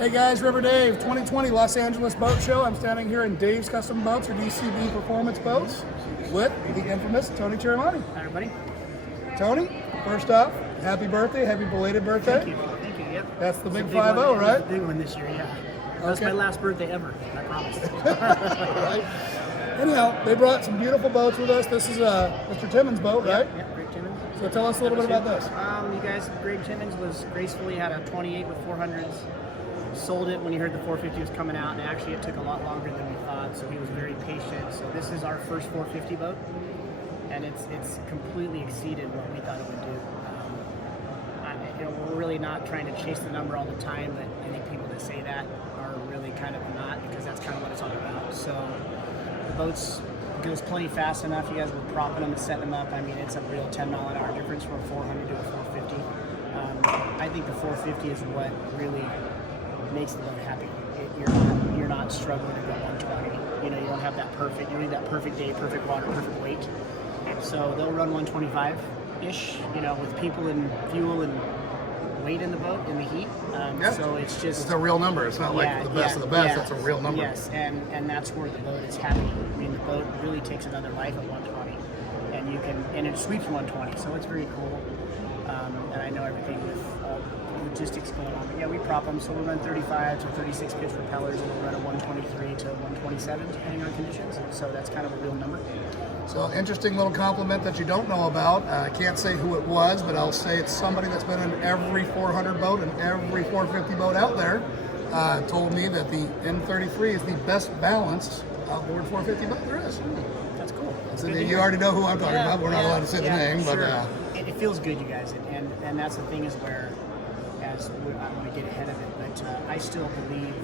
Hey guys, River Dave, 2020 Los Angeles Boat Show. I'm standing here in Dave's Custom Boats, or DCB Performance Boats, with the infamous Tony Chiramani. Hi everybody. Tony, first off, happy birthday, happy belated birthday. Thank you, yep. That's the big 5-0, one, right? That's the big one this year, yeah. That's my last birthday ever, I promise. Right. Anyhow, they brought some beautiful boats with us. This is Mr. Timmons' boat, right? Yep, Greg Timmons. So tell us a little bit about this. You guys, Greg Timmons was gracefully had a 28 with 400s. Sold it when he heard the 450 was coming out, and actually it took a lot longer than we thought, so he was very patient. So this is our first 450 boat, and it's completely exceeded what we thought it would do. We're really not trying to chase the number all the time, but I think people that say that are really kind of not, because that's kind of what it's all about. So the boats goes plenty fast enough. You guys were propping them and setting them up. I mean, it's a real 10-mile-an-hour difference from a 400 to a 450. I think the 450 is what really makes the boat happy. You're not struggling to go 120. You don't have that perfect. You need that perfect day, perfect water, perfect weight. So they'll run 125-ish. With people and fuel and weight in the boat in the heat. So it's just it's a real number. It's not like the best of the best. That's a real number. Yes, and that's where the boat is happy. I mean, the boat really takes another life at 120, and it sweeps 120. So it's very cool. And I know everything with all the logistics going on. But yeah, we prop them. So we'll run 35 to 36 pitch propellers, and we'll run a 123 to 127 depending on conditions. So that's kind of a real number. So interesting little compliment that you don't know about. I can't say who it was, but I'll say it's somebody that's been in every 400 boat and every 450 boat out there. Told me that the M33 is the best balanced outboard 450 boat there is. That's cool. So you already know who I'm talking about. We're not allowed to say the name, sure. but it feels good, you guys, and that's the thing is where, I don't want to get ahead of it, but I still believe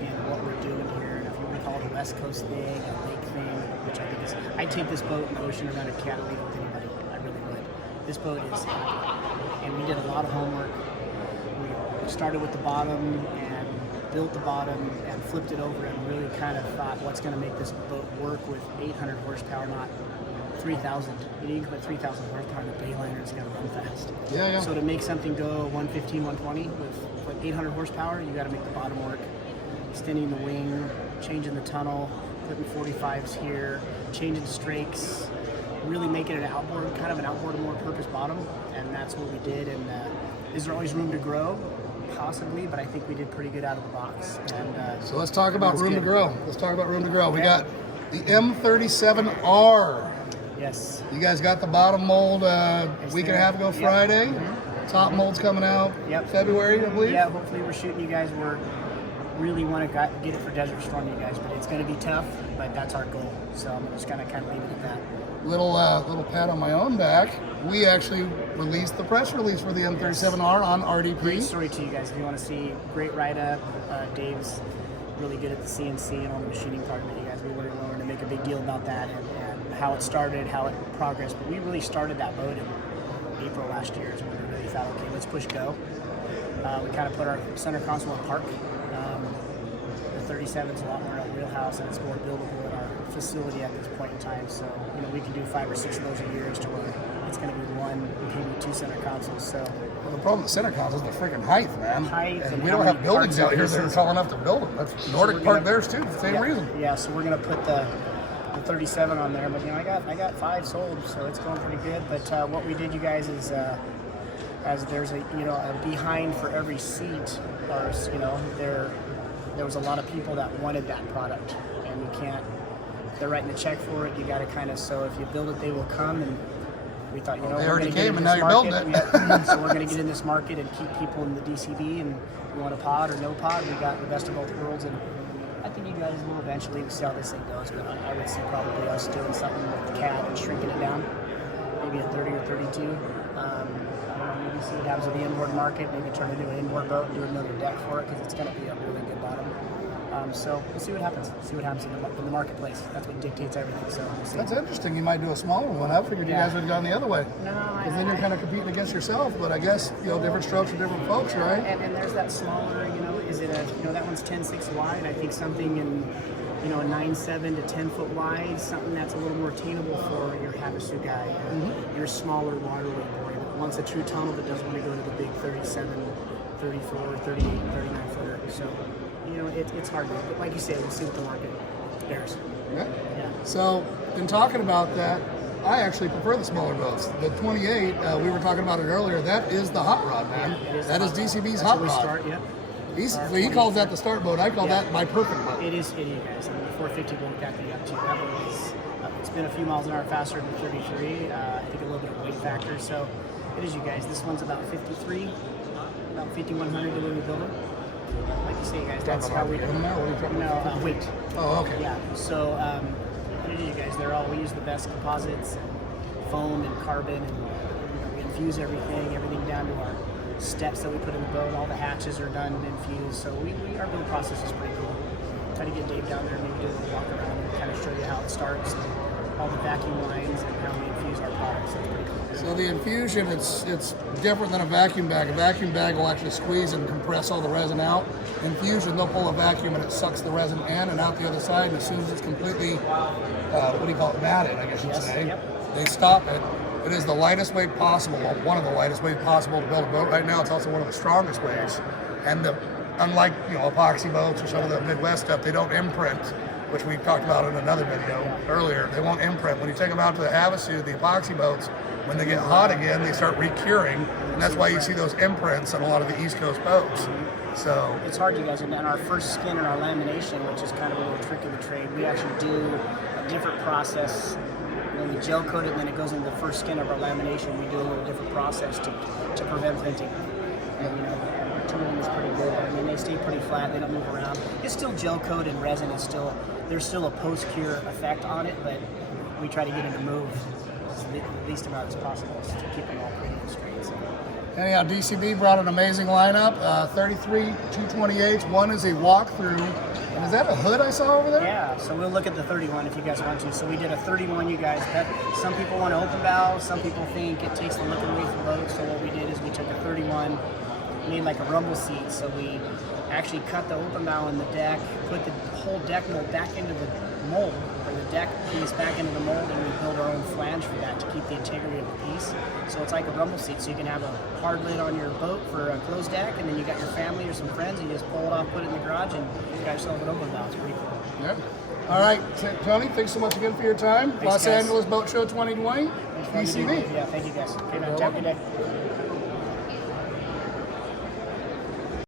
in what we're doing here. And if you want to call it a West Coast thing, a lake thing, which I think is, I'd take this boat in the ocean around a Catalina with anybody. I really would. This boat is happy, and we did a lot of homework. We started with the bottom and built the bottom and flipped it over and really kind of thought what's going to make this boat work with 800 horsepower, not 3,000. You can put 3,000 horsepower in a bayliner, it's going to run fast. Yeah. So to make something go 115, 120 with 800 horsepower, you got to make the bottom work. Extending the wing, changing the tunnel, putting 45s here, changing strakes, really making it an outboard, kind of an outboard more purpose bottom, and that's what we did. And is there always room to grow? Possibly, but I think we did pretty good out of the box. And so let's talk about room to grow. Let's talk about room to grow. We got the M37R. Yes. You guys got the bottom mold week and a half ago Friday. Mm-hmm. Top mold's coming out February, I believe. Yeah, hopefully we're shooting you guys. We're really want to get it for Desert Storm, you guys, but it's going to be tough, but that's our goal. So I'm just going to kind of leave it at that. Little pat on my own back. We actually released the press release for the M37R on RDP. Great story to you guys. If you want to see, great write-up. Dave's really good at the CNC and all the machining part of it, you guys. We really wanted to make a big deal about that and how it started, how it progressed. But we really started that boat in April last year is when we really thought, okay, let's push go. We kind of put our center console in park. The 37 is a lot more in our wheelhouse, and it's more buildable in our facility at this point in time. So, we can do 5 or 6 of those a year to where it's going to be one, maybe 2 center consoles. So, well, the problem with center consoles is the freaking height, man. And we don't have buildings out here that are tall enough to build them. That's Nordic park theirs too, the same reason. Yeah, so we're going to put the 37 on there, but I got 5 sold, so it's going pretty good. But what we did, you guys, is as there's a behind for every seat, or there was a lot of people that wanted that product, and you can't. They're writing the check for it. You got to kind of, so if you build it, they will come. And we thought, they already came, and now you're building it. So we're going to get in this market and keep people in the DCB. And you want a pod or no pod, we got the best of both worlds. And I think you guys will eventually see how this thing goes. But I would see probably us doing something with the CAD and shrinking it down, maybe a 30 or 32. I don't know, maybe see what happens with the inboard market. Maybe turn it into an inboard boat and do another deck for it, because it's going to be a really good bottom. So we'll see what happens. See what happens in the marketplace. That's what dictates everything. So we'll see. That's interesting. You might do a smaller one. I figured you guys would have gone the other way. No, because then you're kind of competing against yourself. But I guess different strokes for different folks, right? And there's that smaller. Is it that one's 10.6 wide? I think something in a 9.7 to 10 foot wide, something that's a little more attainable for your Havasu guy, your smaller waterway boy that wants a true tunnel but doesn't want to go to the big 37, 34, 38, 39 footer. So it's hard, but like you say, we'll see what the market bears. Yeah. Yeah. So, in talking about that, I actually prefer the smaller boats. The 28, we were talking about it earlier. That is the hot rod, man. That is DCB's hot rod. Start, yeah. He calls that the start boat. I call that my perfect boat. It is, guys. I mean, the 450 won't back me up to. That boat is, it's been a few miles an hour faster than 33. I think a little bit of weight factor. So it is, you guys. This one's about 53, about 5,100 the way we build it. Like you say, guys, that's how we do it. No, weight. Oh, okay. Yeah. So it is, you guys. We use the best composites, and foam and carbon, and we infuse everything down to our steps that we put in the boat. All the hatches are done and infused. So our build process is pretty cool. Try to get Dave down there and maybe do a little walk around and kind of show you how it starts, and all the vacuum lines and how we infuse our products. That's pretty cool. So the infusion, it's different than a vacuum bag. A vacuum bag will actually squeeze and compress all the resin out. Infusion, they'll pull a vacuum and it sucks the resin in and out the other side. And as soon as it's completely, matted, I guess you'd say, Yep. they stop it. It is the lightest weight possible, well, one of the lightest weight possible to build a boat right now. It's also one of the strongest weights. And unlike epoxy boats or some of the Midwest stuff, they don't imprint, which we talked about in another video earlier. They won't imprint. When you take them out to the Havasu, the epoxy boats, when they get hot again, they start re-curing, and that's why you see those imprints on a lot of the East Coast boats. So it's hard, you guys. And our first skin and our lamination, which is kind of a little trick of the trade, we actually do a different process. When we gel coat it, and then it goes into the first skin of our lamination, we do a little different process to prevent printing. And our tooling is pretty good. I mean, they stay pretty flat. They don't move around. It's still gel coat, and resin is there's still a post-cure effect on it, but we try to get it to move the least amount as possible to keep them all pretty and straight. So. anyhow, DCB brought an amazing lineup. 33 228s. One is a walkthrough. And is that a hood I saw over there? Yeah, so we'll look at the 31 if you guys want to. So we did a 31, you guys. Some people want to open bow. Some people think it takes the look away from the boat. So what we did is we took a 31, made like a rumble seat. So we actually cut the open bow in the deck, put the whole deck mold back into the mold, or the deck piece back into the mold, and we build our own flange for that to keep the integrity of the piece. So it's like a rumble seat, so you can have a hard lid on your boat for a closed deck, and then you got your family or some friends, and you just pull it off, put it in the garage, and you got yourself an open bow. It's pretty cool. Yep. All right, Tony, thanks so much again for your time. Thanks, Los guys. Angeles Boat Show 2020, DCB. Yeah, thank you guys. Okay, man, have a good day.